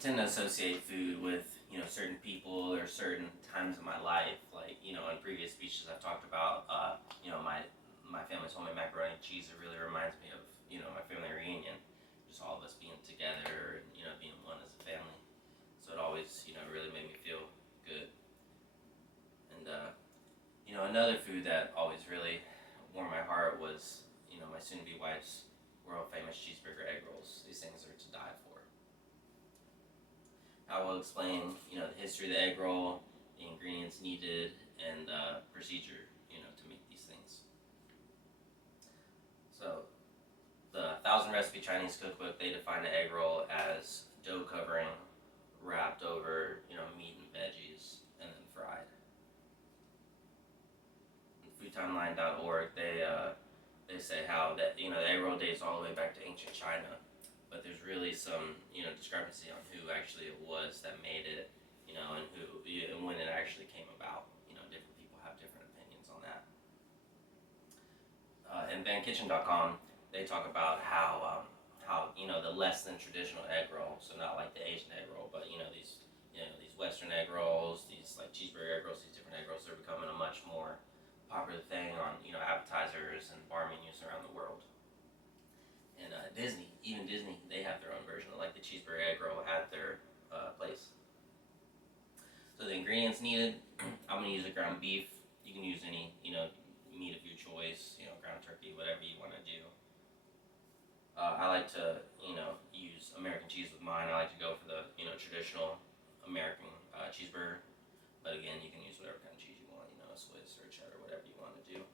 tend to associate food with, certain people or certain times in my life. Like, in previous speeches I've talked about, my family's homemade macaroni and cheese. It really reminds me of, my family reunion. Just all of us being together and, being one as a family. So it always, really made me feel good. And, another food that always really warmed my heart was, my soon-to-be wife's world-famous cheeseburger egg rolls. These things are to die for. I will explain, the history of the egg roll, the ingredients needed, and the procedure, to make these things. So, the 1,000 Recipe Chinese Cookbook, they define the egg roll as dough covering wrapped over, meat and veggies, and then fried. Foodtimeline.org, they say how that, the egg roll dates all the way back to ancient China. But there's really some, discrepancy on who actually it was that made it, and and when it actually came about. Different people have different opinions on that. And VanKitchen.com, they talk about how the less than traditional egg roll, so not like the Asian egg roll, but these Western egg rolls, these like cheeseburger egg rolls, these different egg rolls, they're becoming a much more popular thing on appetizers and bar menus around the world. And even Disney, they have their own version. Like the cheeseburger egg roll had their place. So the ingredients needed, I'm going to use a ground beef. You can use any, meat of your choice, ground turkey, whatever you want to do. I like to, use American cheese with mine. I like to go for the, traditional American cheeseburger. But again, you can use whatever kind of cheese you want, Swiss or cheddar, whatever you want to do.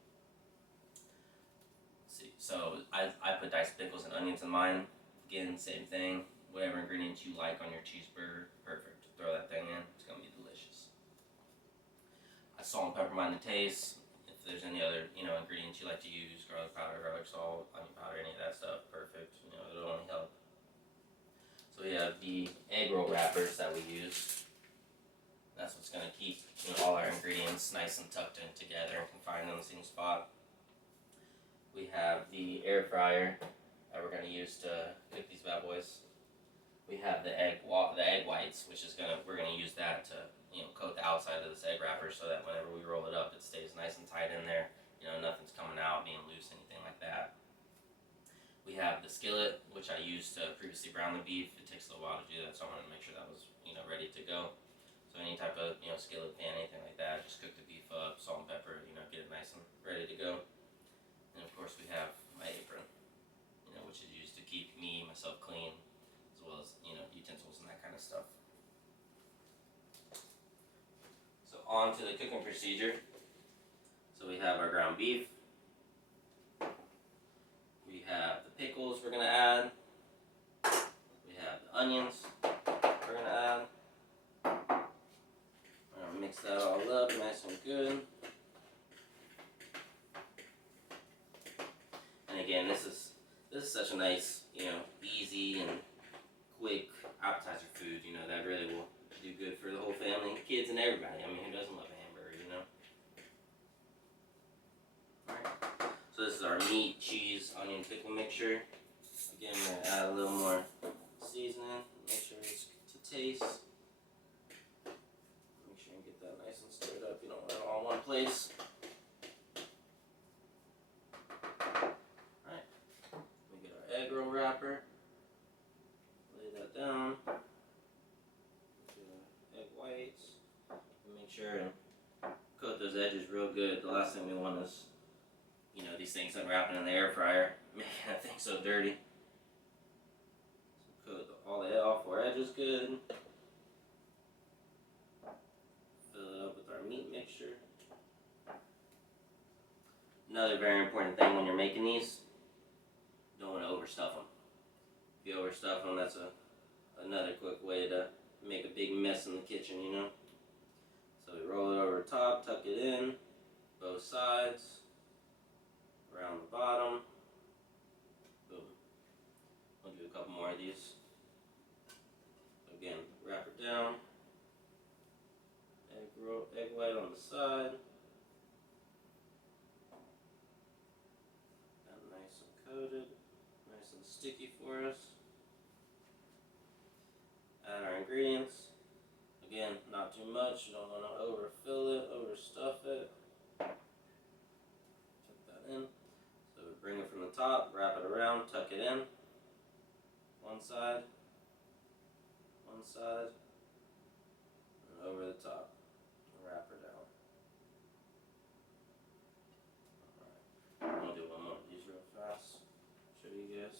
So I put diced pickles and onions in mine. Again, same thing. Whatever ingredients you like on your cheeseburger, perfect. Throw that thing in. It's going to be delicious. Salt and pepper mine to taste. If there's any other, ingredients you like to use, garlic powder, garlic salt, onion powder, any of that stuff, perfect. It'll only help. So we have the egg roll wrappers that we use. That's what's going to keep, all our ingredients nice and tucked in together and confined in the same spot. We have the air fryer that we're going to use to cook these bad boys. We have the egg whites, which is we're gonna use that to coat the outside of this egg wrapper so that whenever we roll it up, it stays nice and tight in there. Nothing's coming out, being loose, anything like that. We have the skillet, which I used to previously brown the beef. It takes a little while to do that, so I wanted to make sure that was ready to go. So any type of skillet pan, anything like that, just cook the beef up, salt and pepper, get it nice and ready to go. And of course we have my apron, which is used to keep myself clean, as well as, utensils and that kind of stuff. So on to the cooking procedure. So we have our ground beef. We have the pickles we're going to add. We have the onions we're going to add. I'm going to mix that all up nice and good. And again, this is such a nice, easy and quick appetizer food, that really will do good for the whole family, kids and everybody. I mean, who doesn't love a hamburger, Alright, so this is our meat, cheese, onion, pickle mixture. Again, we're going to add a little more seasoning, make sure it's to taste. Make sure you get that nice and stirred up, you don't want it all in one place. Alright, we get our egg roll wrapper. Down, egg whites, and make sure and coat those edges real good. The last thing we want is, these things unwrapping in the air fryer, making that thing so dirty. So coat all 4 edges good. Fill it up with our meat mixture. Another very important thing when you're making these, don't want to overstuff them. If you overstuff them, that's another quick way to make a big mess in the kitchen, So we roll it over the top, tuck it in, both sides, around the bottom, boom. We'll do a couple more of these. Again, wrap it down, egg white on the side, and nice and coated, nice and sticky for us. Add our much. You don't want to overfill it, overstuff it. Tuck that in. So bring it from the top, wrap it around, tuck it in. One side, and over the top. Wrap her down. Alright. I'm gonna do one more of these real fast. Show you guys.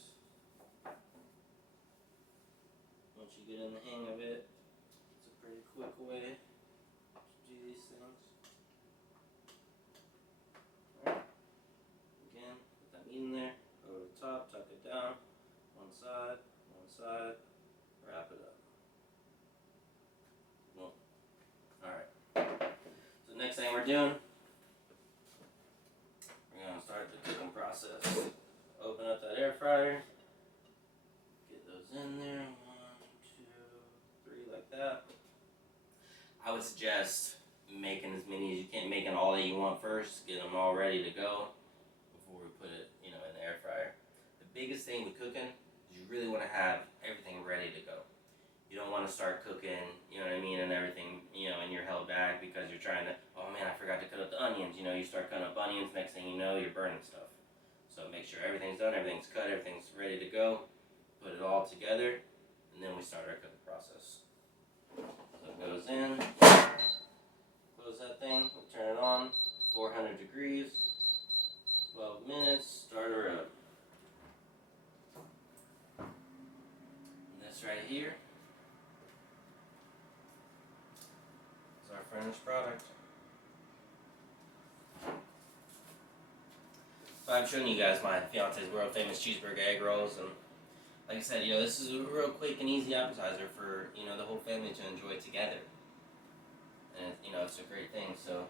Once you get in the hang of it, it's a pretty quick way to do these things. Alright. Again, put that meat in there, over the top, tuck it down. One side, wrap it up. Well, alright. So the next thing we're doing, we're going to start the cooking process. Open up that air fryer. Get those in there. 1, 2, 3, like that. I would suggest making as many as you can, making all that you want first. Get them all ready to go before we put it, in the air fryer. The biggest thing with cooking is you really want to have everything ready to go. You don't want to start cooking, and everything, and you're held back because you're trying to, oh man, I forgot to cut up the onions. You start cutting up onions, next thing you know, you're burning stuff. So make sure everything's done, everything's cut, everything's ready to go. Put it all together, and then we start our cooking process. So it goes in, close that thing, we turn it on, 400 degrees, 12 minutes, start her up. And this right here is our finished product. So I've shown you guys my fiance's world famous cheeseburger egg rolls, and like I said, this is a real quick and easy appetizer for, the whole family to enjoy together. And, it's a great thing, so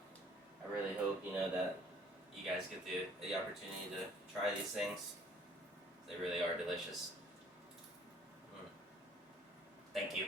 I really hope, that you guys get the opportunity to try these things. They really are delicious. Thank you.